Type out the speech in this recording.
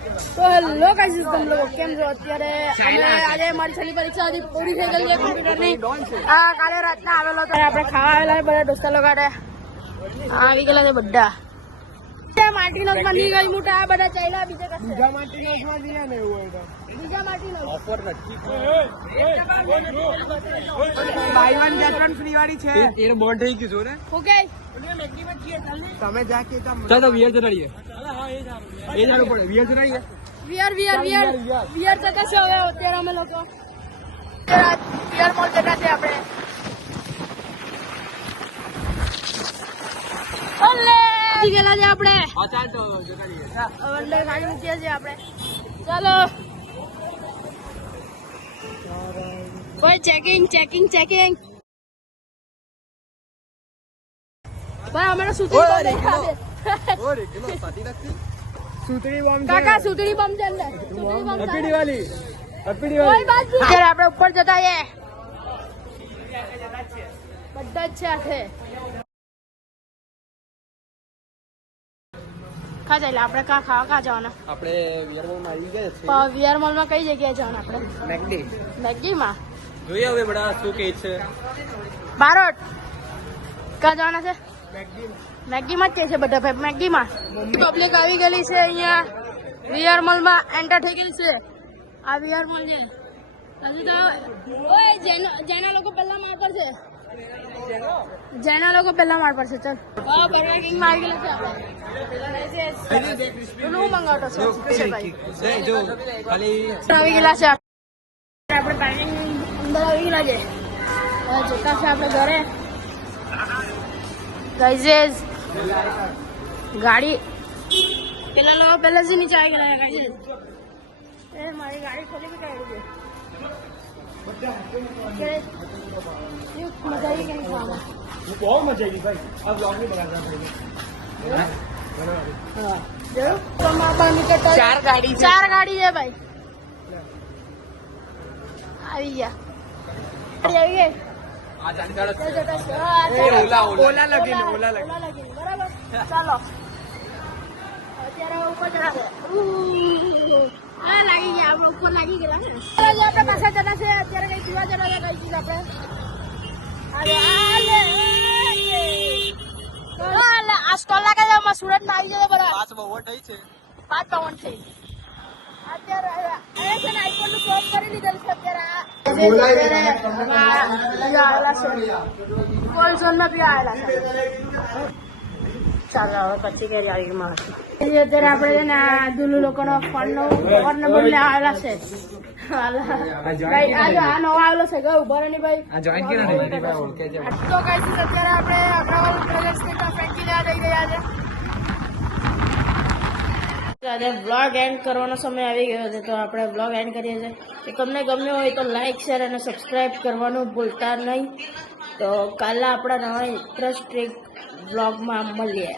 તો hello guys, તમે લોકો કેમ છો? અત્યારે અમે આજે મારી છેલ્લી પરીક્ષા હતી, પૂરી થઈ ગઈ છે કોમ્પ્યુટરની. કાલે રાતના આવેલો તો આપણે ખાવા આવેલા બધા દોસ્તા લોકો આવી ગયેલા છે બધા. માર્ટિનોઝ માં નહીં ગઈ મોટા આ બધા ચાલ્યા બીજા માર્ટિનોઝ માં ગયા ને એવું હોય બીજા માર્ટિનોઝ ઓફર નથી. Buy one get one free વાળી છે. એ બોન્ડ થઈ ગયું છો ને? ઓકે તમે જા કે ચાલો વિયર જણાડીએ. હા એ જાણું પડે. વિયર જણાડીએ. વિયર જતા છે હવે અત્યારે અમે લોકો વિયર મોલ જતા છે આપણે. ગયેલા છે આપણે અંદર ગાડી મૂકીએ છીએ આપણે. ચાલો ભાઈ ચેકિંગ ભાઈ અમારે સુતરી બોમ્બ કાકા સુતરી બોમ્બ છે અંદર. આપણે ઉપર જતા બધા જ છે આખે ખા જાય આપણે ખાવા જવાના? આપણે વીઆર મોલ માં આવી ગયા છે. વીઆર મોલ માં કઈ જગ્યાએ જવાના આપણે? મેગડી માં જોઈએ હવે બડા શું કે છે. બારોટ ક્યાં જવાના છે? મેગડી માં જ કે છે બધા ભાઈ. મેગડી માં પબ્લિક આવી ગયેલી છે અહીંયા. વીઆર મોલ માં એન્ટર થઈ ગઈ છે. આ વીઆર મોલ છે. હજુ તો ઓય જેના લોકો પહેલા માર પર છે. માર પર છે. ચાલ બર્ગર કિંગ માં આવી ગયેલા છે આપણે. નું મંગાવતો છે ભાઈ. આવી ગયેલા છે આપણે. પાણી અંદર આવી ગયેલા છે. જતા છે આપણે ઘરે. ગાઈઝ ગાડી પેલા લોકો પહેલાથી નીચે આવી ગયેલા. ગાઈઝ મારી ગાડી ખોલી બી કાઢી છે. મજા આવી ગઈ ખાવામાં. બહુ મજા આવી ભાઈ. આ બ્લોગ ની બના ચાર ગાડી છે ભાઈ. આવી ગયા ઓલા લગી બરાબર. ચાલો અત્યારે ઉપર ચડાવે. લાગી ગયા આપણે ઉપર લાગી ગયેલા. આપણે પાછા જતા છે. અત્યારે કઈ પીવા જતા કઈ ચીજ આપણે આ સ્ટોલ લાગે છે. સુરત માં આવી જશે બધા. 5 બાવન થઈ અત્યારે છે ને આઈફોન નું શોપ કરી લીધેલું છે. ચાલો હવે પછી કે યારીમાં અત્યારે આપણે છે ને દુલુ લોકોનો ફોન નંબર લે આવેલા છે. આ નવો આવેલો છે. ગયો ઉભા રહી ભાઈ. તો કઈ અત્યારે આપણે આપણા ફ્રેન્કી લેવા જઈ ગયા છે. બ્લોગ એન્ડ કરવાનો સમય આવી ગયો છે. તો આપણે બ્લોગ એન્ડ કરીએ છીએ. તમને ગમ્યો હોય તો લાઈક શેર અને સબસ્ક્રાઈબ કરવાનું ભૂલતા નહીં. તો કાલે આપણા નવા ઇન્ટરેસ્ટિંગ બ્લોગમાં મળીએ.